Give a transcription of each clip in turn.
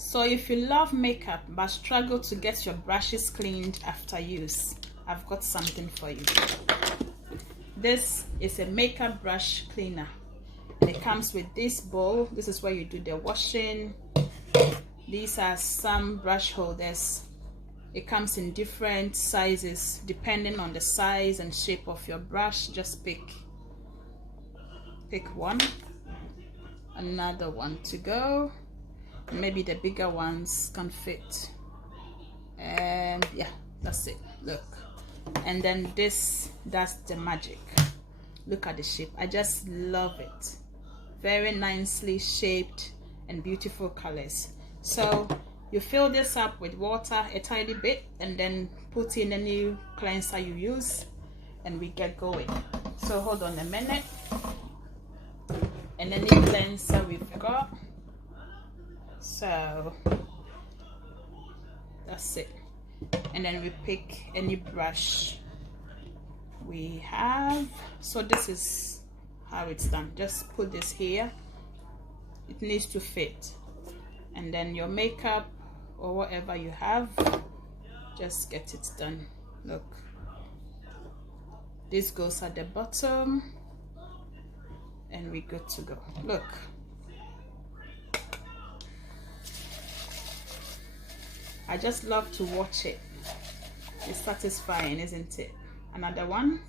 So if you love makeup but struggle to get your brushes cleaned after use, I've got something for you. This is a makeup brush cleaner. It comes with this bowl. This is where you do the washing. These are some brush holders. It comes in different sizes depending on the size and shape of your brush. Just pick one, another one to go. Maybe the bigger ones can fit, and yeah, that's it. Look, and then this does the magic. Look at the shape. I just love it. Very nicely shaped and beautiful colors. So you fill this up with water a tiny bit and then put in any cleanser you use and we get going. So hold on a minute. And any cleanser we've got. So that's it. And then we pick any brush we have. So this is how it's done. Just put this here. It needs to fit. And then your makeup or whatever you have, just get it done. Look, this goes at the bottom and we're good to go. Look, I just love to watch it. It's satisfying, isn't it? Another one.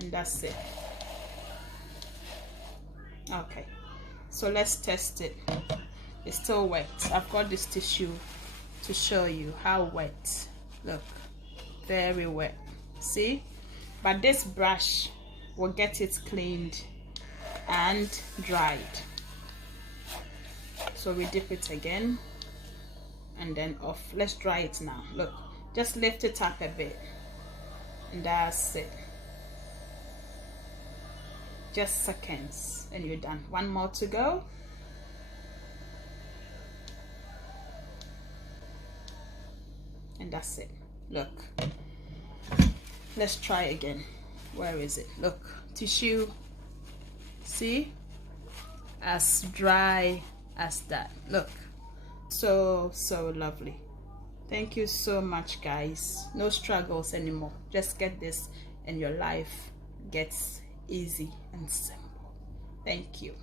And that's it. Okay, so let's test it. It's still wet. I've got this tissue to show you how wet. Look, very wet. See? But this brush will get it cleaned and dried. So we dip it again and then off. Let's dry it now. Look, just lift it up a bit and that's it. Just seconds and you're done. One more to go. And that's it. Look, let's try again. Where is it? Look, tissue. See? As dry as that. Look, so lovely. Thank you so much, guys. No struggles anymore. Just get this and your life gets easy and simple. Thank you.